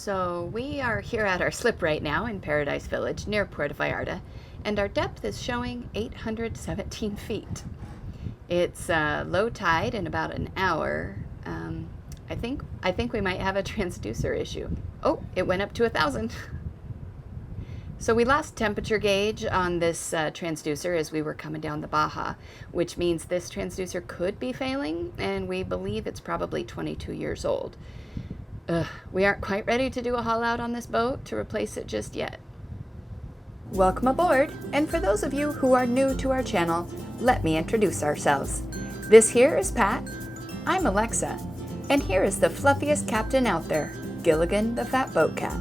So we are here at our slip right now in Paradise Village near Puerto Vallarta, and our depth is showing 817 feet. It's low tide in about an hour. I think we might have a transducer issue. Oh, it went up to 1,000. So we lost temperature gauge on this transducer as we were coming down the Baja, which means this transducer could be failing, and we believe it's probably 22 years old. We aren't quite ready to do a haul out on this boat to replace it just yet. Welcome aboard, and for those of you who are new to our channel, let me introduce ourselves. This here is Pat, I'm Alexa, and here is the fluffiest captain out there, Gilligan the Fat Boat Cat.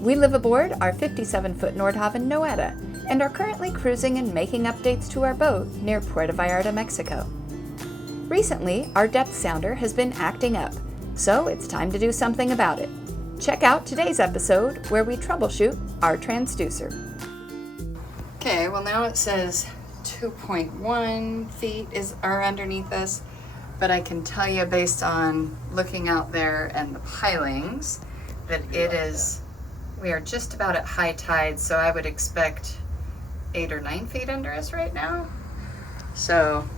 We live aboard our 57-foot Nordhavn Noeta, and are currently cruising and making updates to our boat near Puerto Vallarta, Mexico. Recently, our depth sounder has been acting up, so it's time to do something about it. Check out today's episode where we troubleshoot our transducer. Okay, well now it says 2.1 feet are underneath us, but I can tell you based on looking out there and the pilings that we are just about at high tide, so I would expect 8 or 9 feet under us right now. So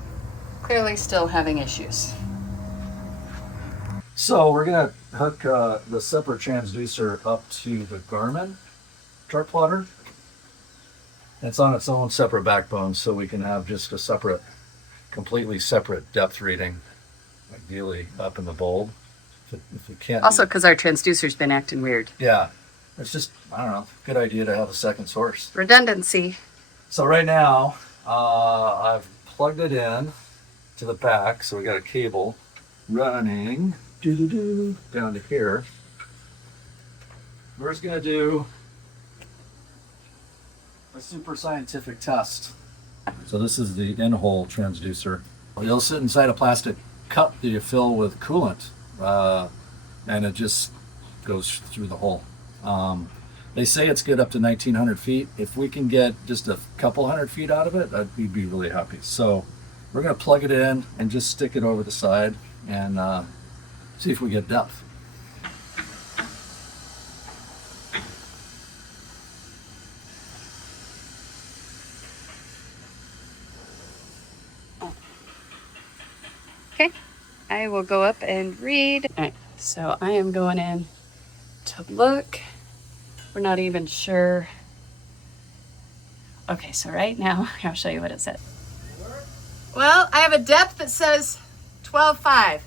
clearly still having issues. So we're gonna hook the separate transducer up to the Garmin chart plotter. It's on its own separate backbone, so we can have just a completely separate depth reading, ideally up in the bulb. If we can't. Also, because our transducer's been acting weird. Yeah, it's just, I don't know, good idea to have a second source. Redundancy. So right now, I've plugged it in to the back, so we got a cable running down to here. We're just gonna do a super scientific test. So this is the in-hole transducer. You'll sit inside a plastic cup that you fill with coolant, and it just goes through the hole. They say it's good up to 1,900 feet. If we can get just a couple hundred feet out of it, we'd be really happy. So we're gonna plug it in and just stick it over the side and see if we get depth. Okay, I will go up and read. All right, so I am going in to look. We're not even sure. Okay, so right now, I'll show you what it says. Well, I have a depth that says 12.5.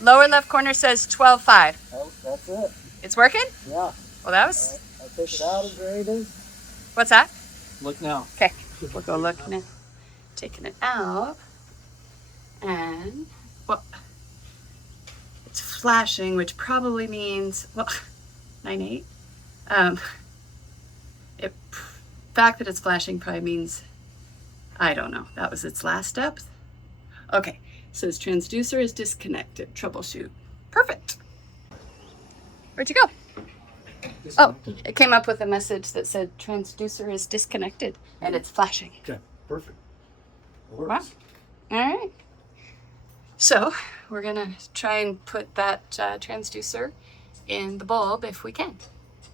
Lower left corner says 12.5. Oh, that's it. It's working? Yeah. Well, that was... I'll take it out and drain it. What's that? Look now. Okay, we'll go look now. Taking it out. And, well, it's flashing, which probably means, well, 9.8. Fact that it's flashing probably means, I don't know, that was its last depth. Okay, says transducer is disconnected, troubleshoot. Perfect. Where'd you go? Oh, it came up with a message that said transducer is disconnected and it's flashing. Okay, perfect. Wow. All right. So we're gonna try and put that transducer in the bulb if we can.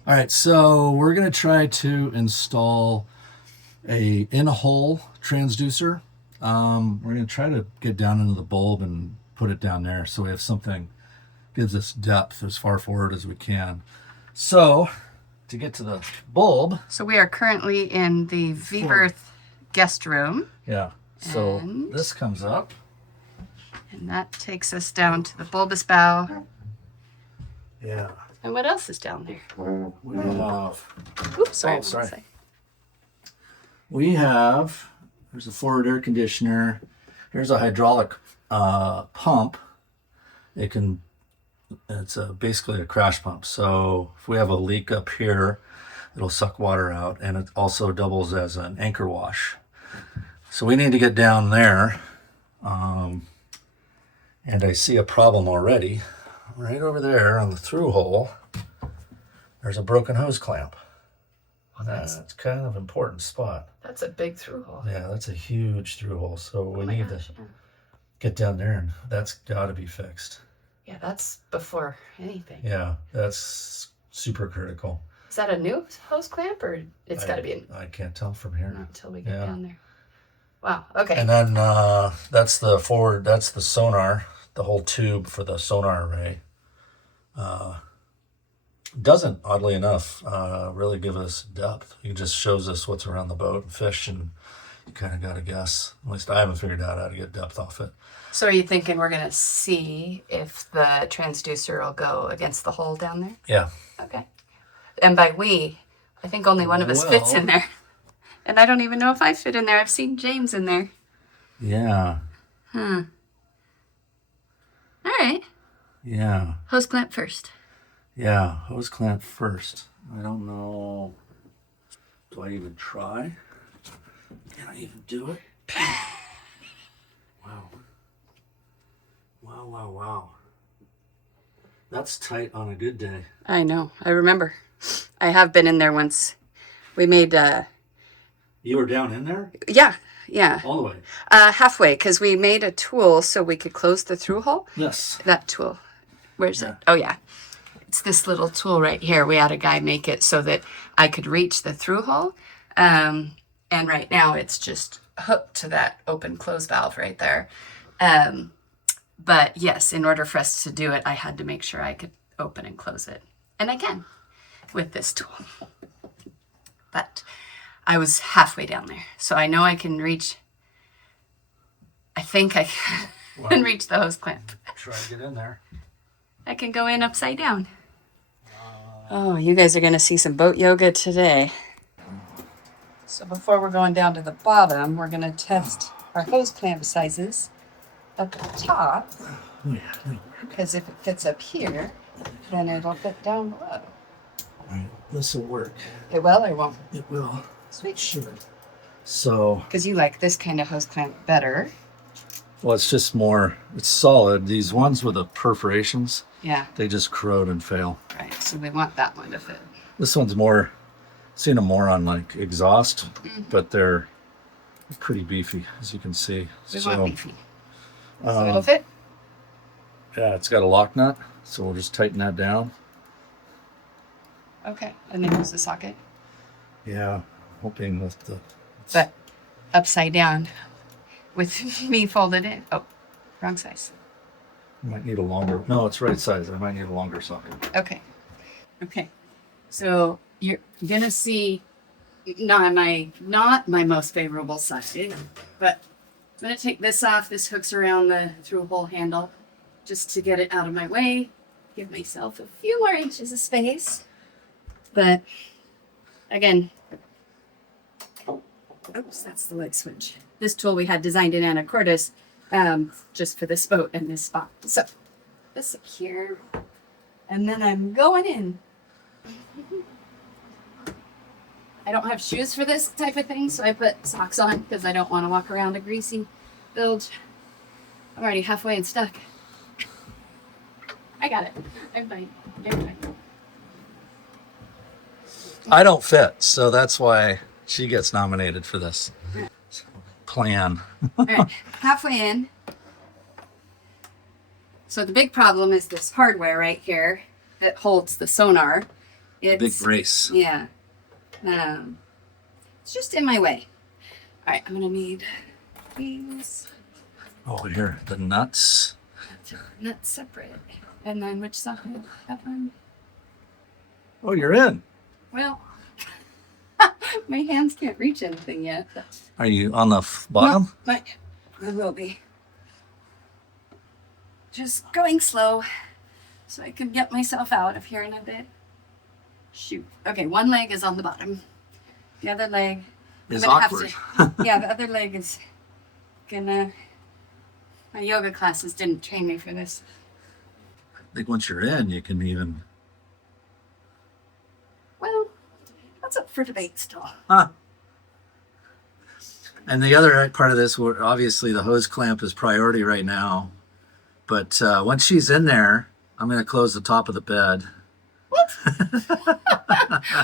All right, so we're gonna try to install a in-hole transducer. We're gonna try to get down into the bulb and put it down there so we have something gives us depth as far forward as we can. So to get to the bulb. So we are currently in the V-berth guest room. Yeah, so And- this comes up. And that takes us down to the bulbous bow. Yeah. And what else is down there? We have, Oops, sorry. Oh, sorry. There's a forward air conditioner. Here's a hydraulic pump. It's basically a crash pump. So if we have a leak up here, it'll suck water out, and it also doubles as an anchor wash. So we need to get down there. And I see a problem already. Right over there on the through hole, there's a broken hose clamp. Well, That's kind of an important spot. That's a big through hole. Yeah, that's a huge through hole. So we need to Yeah. get down there, and that's got to be fixed. Yeah, that's before anything. Yeah, that's super critical. Is that a new hose clamp, or it's got to be I can't tell from here. not until we get down there. Wow, okay. And then that's the forward, that's the sonar, the whole tube for the sonar array. Doesn't, oddly enough, really give us depth. It just shows us what's around the boat and fish, and you kind of got to guess. At least I haven't figured out how to get depth off it. So are you thinking we're going to see if the transducer will go against the hole down there? Yeah. Okay. And by we, I think only one of us fits in there. And I don't even know if I fit in there. I've seen James in there. Yeah. All right. Yeah. Hose clamp first. Yeah, hose clamp first. I don't know. Do I even try? Can I even do it? Wow. Wow, wow, wow. That's tight on a good day. I know. I remember. I have been in there once. We made... You were down in there? Yeah, yeah. All the way? Halfway, because we made a tool so we could close the through hole. Yes. That tool. Where's it? Oh, yeah. It's this little tool right here. We had a guy make it so that I could reach the through hole. And right now it's just hooked to that open close valve right there. But yes, in order for us to do it, I had to make sure I could open and close it. And I can with this tool. But I was halfway down there. So I know I can reach, I think I can reach the hose clamp. Try to get in there. I can go in upside down. Oh, you guys are going to see some boat yoga today. So before we're going down to the bottom, we're going to test our hose clamp sizes at the top. Because if it fits up here, then it'll fit down below. All right, this will work. It will or won't? It will. Sweet. Sure. So. Because you like this kind of hose clamp better. Well, it's just more, it's solid. These ones with the perforations, Yeah. they just corrode and fail. Right, so we want that one to fit. This one's more, seen them more on like exhaust, but they're pretty beefy, as you can see. We want beefy. So it'll fit? Yeah, it's got a lock nut, so we'll just tighten that down. Okay, and then use the socket. Yeah, hoping with the... But upside down with me folded in. Oh, wrong size. Might need a longer, no, it's right size. I might need a longer socket. Okay. Okay. So you're gonna see not my most favorable side, but I'm gonna take this off. This hooks around the through hole handle just to get it out of my way. Give myself a few more inches of space. But again, oops, that's the leg switch. This tool we had designed in Anacortes just for this boat and this spot. So this secure, and then I'm going in. I don't have shoes for this type of thing, so I put socks on because I don't want to walk around a greasy bilge. I'm already halfway and stuck. I got it. I'm fine. I'm fine. I don't fit, so that's why she gets nominated for this plan. All right, halfway in. So the big problem is this hardware right here that holds the sonar. It's Big brace. Yeah. It's just in my way. All right, I'm gonna need these. Oh, here, the nuts. Nuts separate. And then which socket? That one? Oh, you're in. Well, my hands can't reach anything yet. Are you on the bottom? But I will be. Just going slow so I can get myself out of here in a bit. Shoot. Okay, one leg is on the bottom. The other leg Is I'm gonna awkward. Have to, yeah, the other leg is gonna. My yoga classes didn't train me for this. I think once you're in, you can even... Well, that's up for debate still. Huh. And the other part of this, obviously the hose clamp is priority right now. But once she's in there, I'm going to close the top of the bed. What?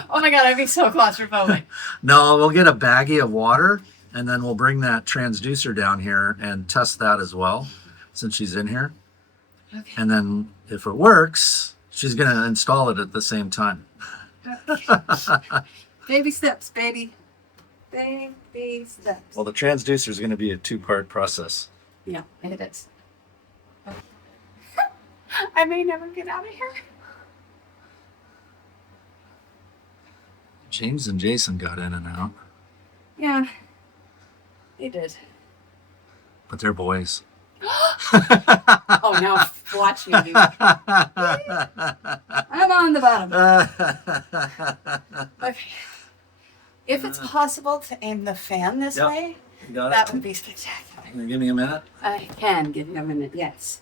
Oh my God, I'd be so claustrophobic. No, we'll get a baggie of water, and then we'll bring that transducer down here and test that as well, since she's in here. Okay. And then if it works, she's going to install it at the same time. Baby steps, baby. Baby steps. Well, the transducer is going to be a 2-part process. Yeah, it is. I may never get out of here. James and Jason got in and out. Yeah, they did. But they're boys. Oh, now watch me, dude. I'm on the bottom. Okay. If it's possible to aim the fan this way, that would be spectacular. Can you give me a minute? I can give you a minute, yes.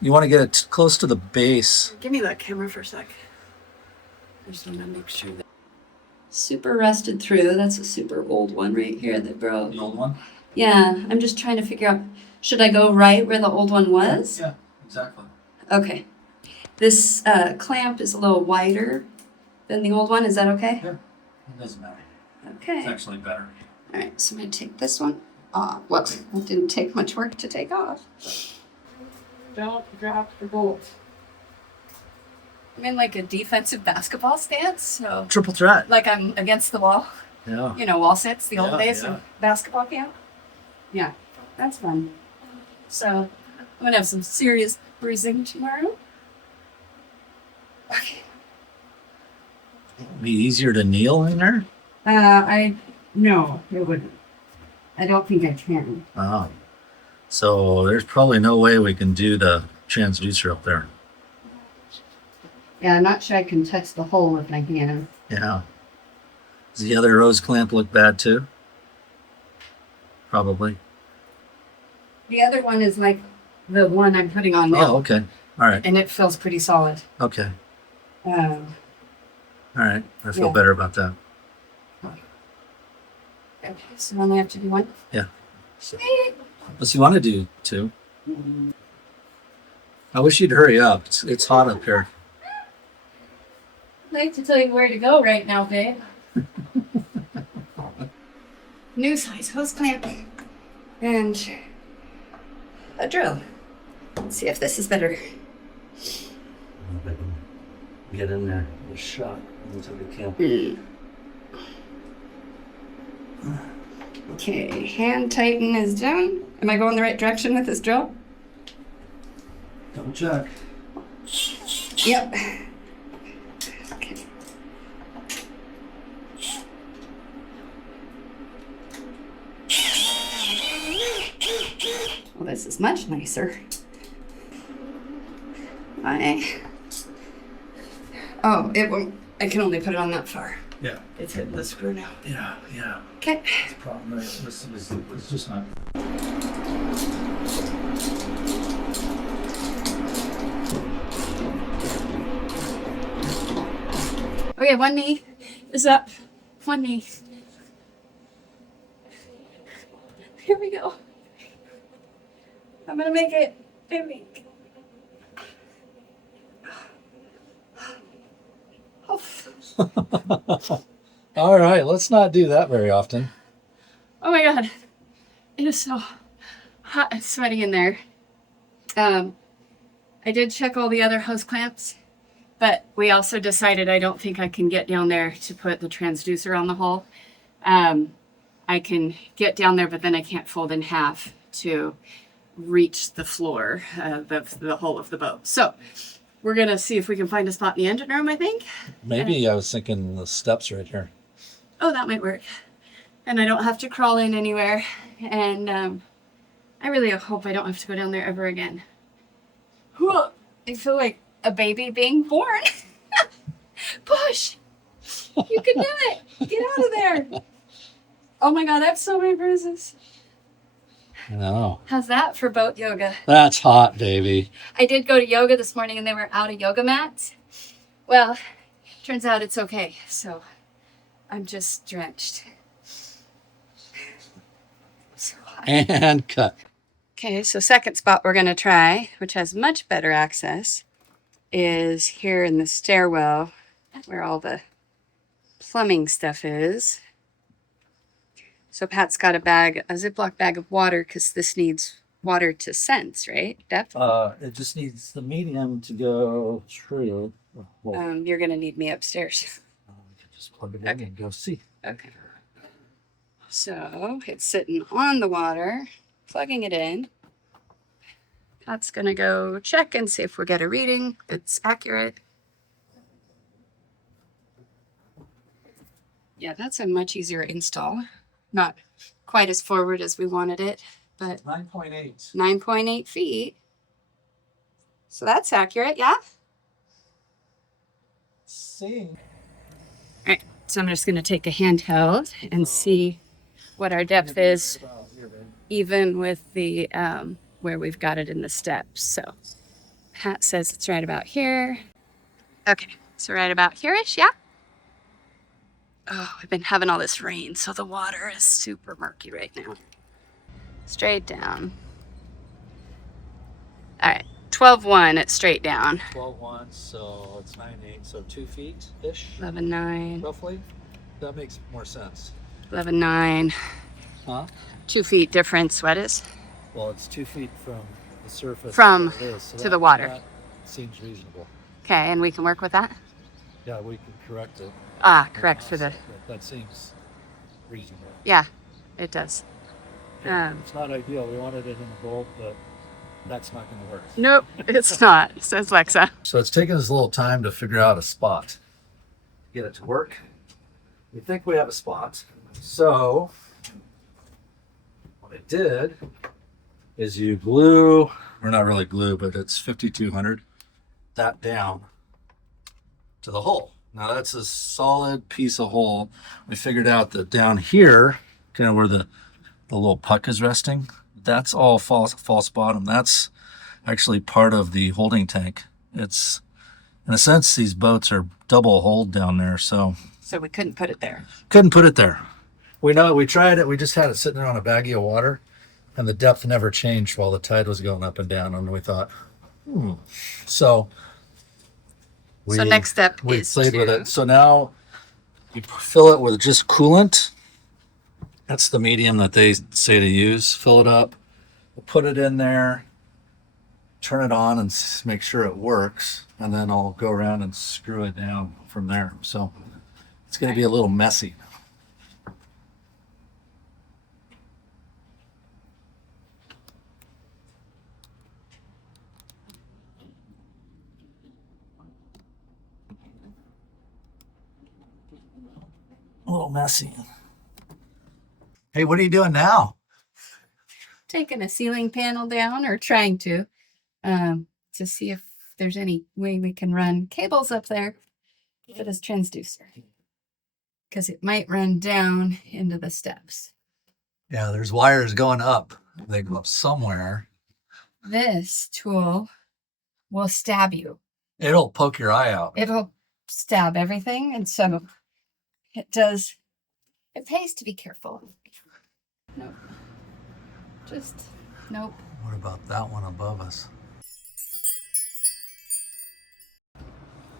You want to get it close to the base. Give me that camera for a sec. I just want to make sure that. Super rusted through. That's a super old one right here that broke. The old one? Yeah, I'm just trying to figure out, should I go right where the old one was? Yeah, exactly. Okay. This clamp is a little wider than the old one. Is that okay? Yeah, it doesn't matter. Okay. It's actually better. All right, so I'm going to take this one off. Well, it didn't take much work to take off. Don't drop the bolt. I'm in like a defensive basketball stance, so Triple threat. like I'm against the wall. Yeah. You know, wall sits, the old Yeah, days yeah. of basketball camp. Yeah, that's fun. So I'm going to have some serious bruising tomorrow. Okay. Be easier to kneel in there? No, it wouldn't. I don't think I can. Oh. So there's probably no way we can do the transducer up there. Yeah, I'm not sure I can touch the hole with my hand. Yeah. Does the other rose clamp look bad too? Probably. The other one is like the one I'm putting on now. Oh, okay. All right. And it feels pretty solid. Okay. Um, All right. I feel Yeah. better about that. okay, so I only have to do one? Yeah. Sweet. Unless you want to do 2. I wish you'd hurry up. It's hot up here. I'd like to tell you where to go right now, babe. New size hose clamp. And a drill. Let's see if this is better. Get in there. Get shot until we can. Okay, hand tighten is down. Am I going the right direction with this drill? Double check. Yep. Okay. Well, this is much nicer. Oh, it won't. I can only put it on that far. Yeah. It's hitting the screw now. Yeah. Okay. The problem is it's just not. Okay, one knee is up. One knee. Here we go. I'm gonna make it. Baby. All right, let's not do that very often. Oh my god. It is so hot and sweaty in there. I did check all the other hose clamps, but we also decided I don't think I can get down there to put the transducer on the hull. I can get down there, but then I can't fold in half to reach the floor, the hull of the boat. So we're gonna see if we can find a spot in the engine room, I think. Maybe I was thinking the steps right here. Oh, that might work. And I don't have to crawl in anywhere. And I really hope I don't have to go down there ever again. Whew, I feel like a baby being born. Push! You can do it! Get out of there! Oh my god, I have so many bruises. I know. How's that for boat yoga? That's hot, baby. I did go to yoga this morning and they were out of yoga mats. Well, turns out it's okay. So I'm just drenched. So hot. And cut. Okay, so second spot we're going to try, which has much better access, is here in the stairwell where all the plumbing stuff is. So Pat's got a Ziploc bag of water because this needs water to sense, right? Depth. It just needs the medium to go through. Well, You're gonna need me upstairs. we can just plug it in and go see. Okay. So it's sitting on the water, plugging it in. That's gonna go check and see if we get a reading that's accurate. Yeah, that's a much easier install. Not quite as forward as we wanted it, but 9.8. 9.8 feet. So that's accurate, yeah? See. All right, so I'm just gonna take a handheld and see what our depth is, even with the where we've got it in the steps. So Pat says it's right about here. Okay, so right about here-ish, yeah? Oh, I've been having all this rain, so the water is super murky right now. Straight down. All right, 12.1, it's straight down. 12.1, so it's 9.8, so 2 feet-ish, 11.9, roughly. That makes more sense. 11.9. Huh? 2 feet difference, what is? Well, it's 2 feet from the surface From to where it is, so to the water. That seems reasonable. Okay, and we can work with that? Yeah, we can correct it. Ah, correct for the, That seems reasonable. yeah, it does. It's not ideal. We wanted it in the bulb, but that's not going to work. Nope, it's not, says Lexa. So it's taken us a little time to figure out a spot to get it to work. We think we have a spot. So what I did is you glue, or not really glue, but it's 5200, that down to the hole. Now that's a solid piece of hole. We figured out that down here, kind of where the little puck is resting, that's all false bottom. That's actually part of the holding tank. It's, in a sense, these boats are double holed down there, so We couldn't put it there. couldn't put it there. We know, we tried it. We just had it sitting on a baggie of water, and the depth never changed while the tide was going up and down. And we thought, So next step we is played with to- it. So now you fill it with just coolant. That's the medium that they say to use. Fill it up, put it in there, turn it on, and make sure it works. And then I'll go around and screw it down from there. So it's going to be a little messy. A little messy. Hey, what are you doing now? Taking a ceiling panel down, or trying to see if there's any way we can run cables up there for this transducer. Because it might run down into the steps. Yeah, there's wires going up. They go up somewhere. This tool will stab you. It'll poke your eye out. It'll stab everything, and so it does. It pays to be careful. Nope. Just nope. What about that one above us?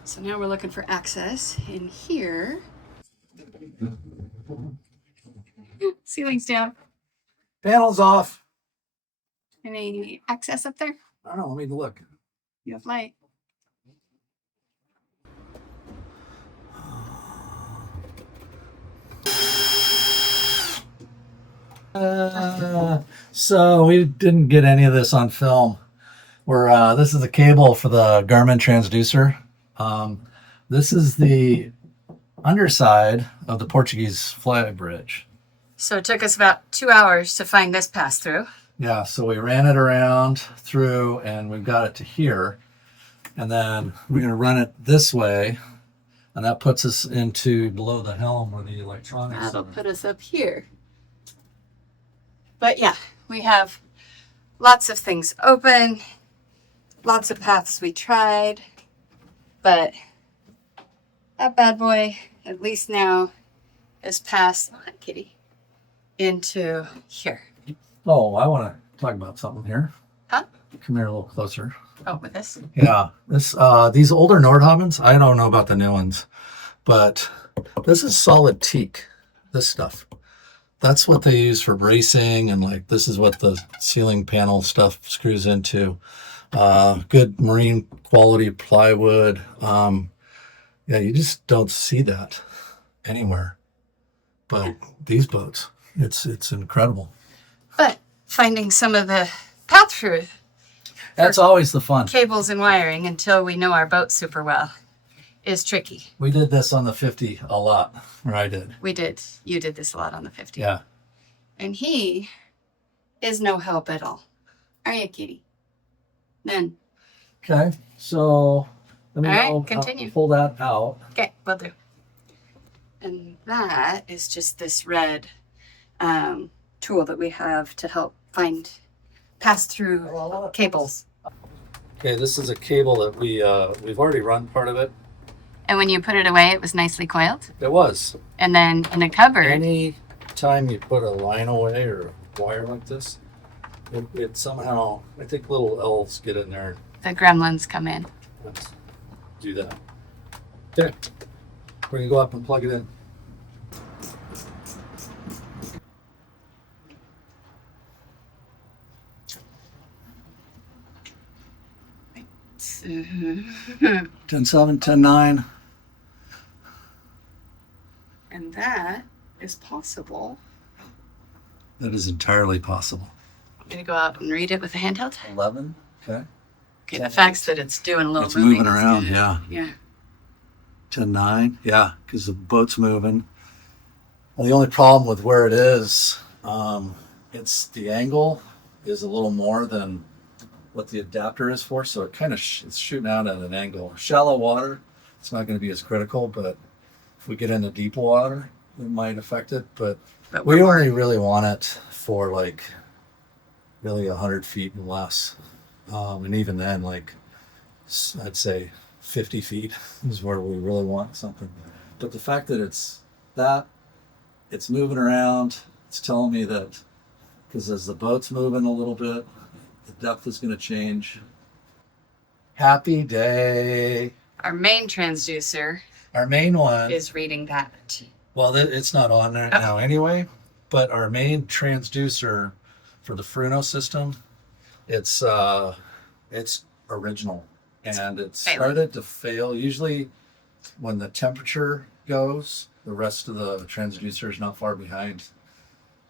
So now we're looking for access in here. Ceiling's down. Panels off. Any access up there? I don't know. Let me look. You have light. So we didn't get any of this on film. This is the cable for the Garmin transducer. This is the underside of the Portuguese flag bridge. So it took us about 2 hours to find this pass through. Yeah, so we ran it around through and we've got it to here. And then we're going to run it this way. And that puts us into below the helm where the electronics That'll are. put us up here. But yeah, we have lots of things open, lots of paths we tried, but that bad boy, at least now, is past, oh, hi, kitty, into here. Oh, I want to talk about something here. Huh? Come here a little closer. Oh, with this? Yeah, these older Nordhavns, I don't know about the new ones, but this is solid teak, this stuff. that's what they use for bracing, and like this is what the ceiling panel stuff screws into. Good marine quality plywood. Yeah, you just don't see that anywhere. But these boats, it's incredible. But finding some of the path through That's always the fun. cables and wiring until we know our boat super well is tricky. We did this on the 50 a lot, or I did. We did. You did this a lot on the 50. Yeah. And he is no help at all. Are you, Kitty? None. Okay, so let me All right, continue. Pull that out. Okay, will do. And that is just this red tool that we have to help find pass-through cables. Okay, this is a cable that we've already run part of it. And when you put it away, it was nicely coiled. It was. And then in a cupboard. Any time you put a line away or a wire like this, it somehow, I think little elves get in there The gremlins come in. and do that. Okay, we're gonna go up and plug it in. And 10-7, 10-9. that is possible. That is entirely possible. I'm going to go out and read it with a handheld. 11, okay. Okay, the fact that it's doing a little It's moving moving is around, good. yeah. Yeah. 10-9, yeah, because the boat's moving. Well, the only problem with where it is, it's the angle is a little more than what the adapter is for, so it kind of it's shooting out at an angle. Shallow water, it's not going to be as critical, but if we get into deep water, it might affect it. But we only really want it for like really 100 feet and less, and even then, like I'd say 50 feet is where we really want something. But the fact that it's moving around, it's telling me that, because as the boat's moving a little bit, the depth is going to change. Happy day. Our main transducer Our main one is reading that. well, it's not on there now anyway, but our main transducer for the Fruno system, it's original, and it started to fail. Usually when the temperature goes, the rest of the transducer is not far behind.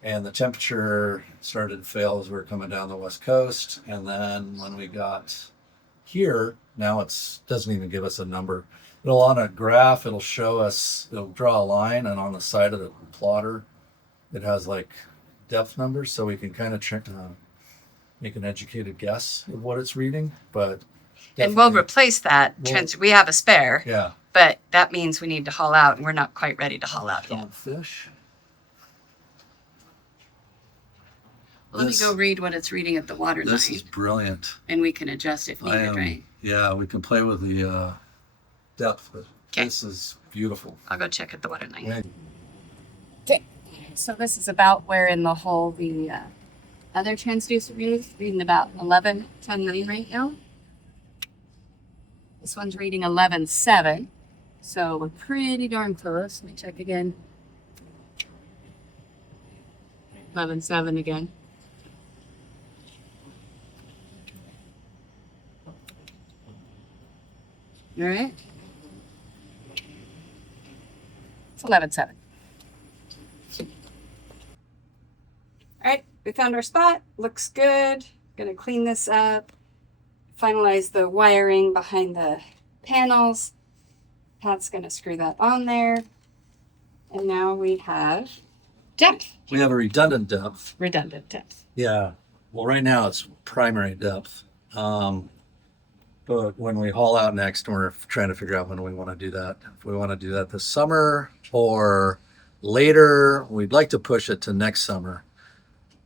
And the temperature started to fail as we were coming down the west coast. And then when we got here, now it doesn't even give us a number. It'll, on a graph, it'll show us, it'll draw a line, and on the side of the plotter, it has like depth numbers, so we can kind of make an educated guess of what it's reading. But And we'll replace that. We have a spare, yeah, but that means we need to haul out, and we're not quite ready to haul out yet. on fish. Let me go read what it's reading at the water line. This is brilliant. And we can adjust if needed, right? Yeah, we can play with the depth, but Okay. this is beautiful. I'll go check at the water line. Yeah. Okay, so this is about where in the hole the other transducer is, reading about 11:10 right now. This one's reading 11:7, so we're pretty darn close. Let me check again. 11:7 again. All right. It's 11:7. All right, we found our spot. Looks good. Gonna clean this up. Finalize the wiring behind the panels. Pat's gonna screw that on there. And now we have depth. We have a redundant depth. Redundant depth. Yeah. Well, right now it's primary depth. But when we haul out next, we're trying to figure out when we want to do that. If we want to do that this summer or later, we'd like to push it to next summer.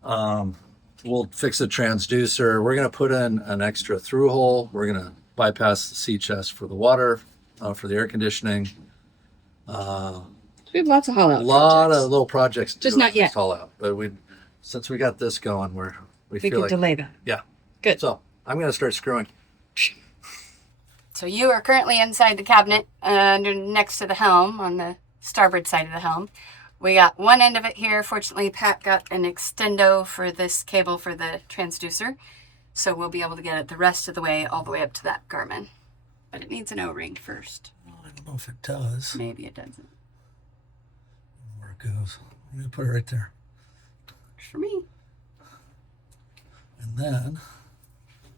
We'll fix the transducer. We're going to put in an extra through hole. We're going to bypass the sea chest for the water, for the air conditioning. We have lots of haul out. A lot of little projects. Just not yet. Haul out, but since we got this going, we feel can like delay that. Yeah. Good. So I'm going to start screwing. So you are currently inside the cabinet next to the helm on the starboard side of the helm. We got one end of it here. Fortunately, Pat got an extendo for this cable for the transducer, so we'll be able to get it the rest of the way, all the way up to that Garmin. But it needs an O-ring first. Well, I don't know if it does. Maybe it doesn't. Where it goes. I'm going to put it right there. Works for me. And then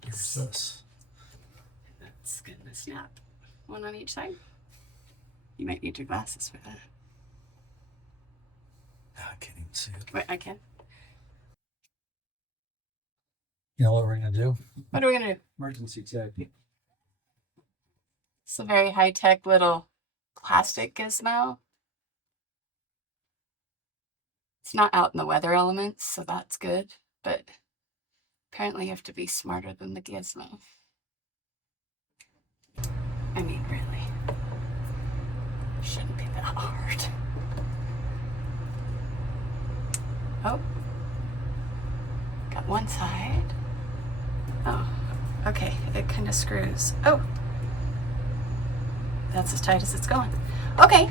there's this. That's gonna snap. One on each side. You might need your glasses for that. I can't even see it. Wait, I can. You know what we're going to do? What are we gonna do? Emergency tag. It's a very high-tech little plastic gizmo. It's not out in the weather elements, so that's good. But apparently you have to be smarter than the gizmo. I mean, really. Shouldn't be that hard. Oh. Got one side. Oh, okay. It kind of screws. Oh. That's as tight as it's going. Okay.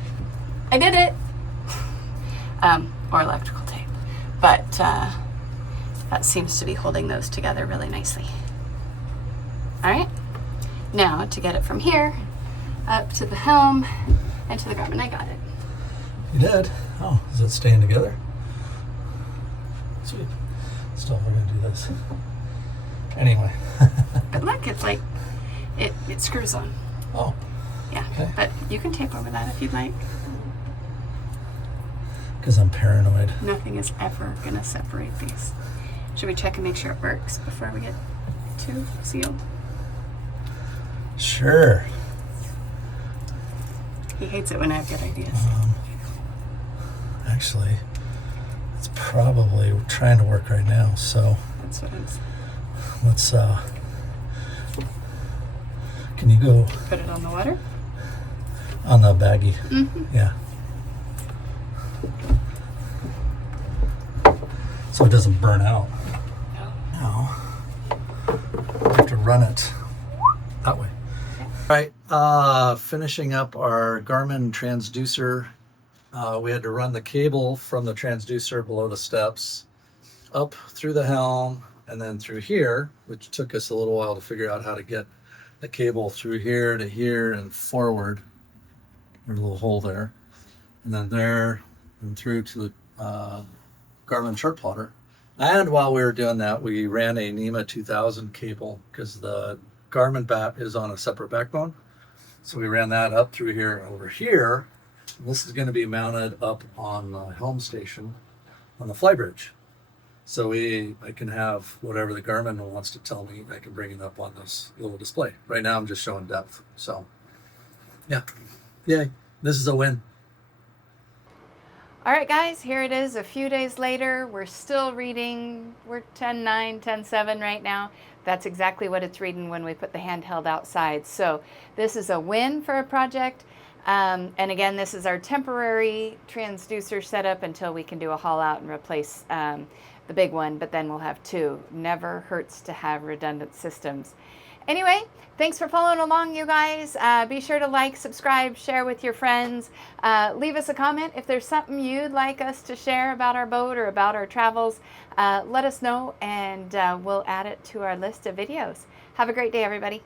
I did it. Or electrical tape. But that seems to be holding those together really nicely. All right. Now to get it from here up to the helm and to the Garmin. I got it. You did? Oh, is it staying together? Sweet. Still, we're going to do this. Anyway. But look, it's like, it screws on. Oh. Yeah. Okay. But you can tape over that if you'd like. Because I'm paranoid. Nothing is ever going to separate these. Should we check and make sure it works before we get too sealed? Sure. He hates it when I have good ideas. Actually, it's probably trying to work right now, so That's what it's. let's, can you go Put it on the water? on the baggie? Mm-hmm. Yeah. So it doesn't burn out. Now, I have to run it that way. All right, finishing up our Garmin transducer. We had to run the cable from the transducer below the steps up through the helm and then through here, which took us a little while to figure out how to get the cable through here to here and forward. There's a little hole there. And then there and through to the Garmin chart plotter. And while we were doing that, we ran a NEMA 2000 cable because the Garmin bat is on a separate backbone. So we ran that up through here over here. And this is going to be mounted up on the helm station on the flybridge. So I can have whatever the Garmin wants to tell me, I can bring it up on this little display. Right now I'm just showing depth. So yeah, yay, this is a win. All right, guys, here it is a few days later. We're still reading. We're 10.9, 10.7 right now. That's exactly what it's reading when we put the handheld outside. So this is a win for a project. And again, this is our temporary transducer setup until we can do a haul out and replace the big one, but then we'll have two. Never hurts to have redundant systems. Anyway, thanks for following along, you guys. Be sure to like, subscribe, share with your friends. Leave us a comment if there's something you'd like us to share about our boat or about our travels. Let us know, and we'll add it to our list of videos. Have a great day, everybody.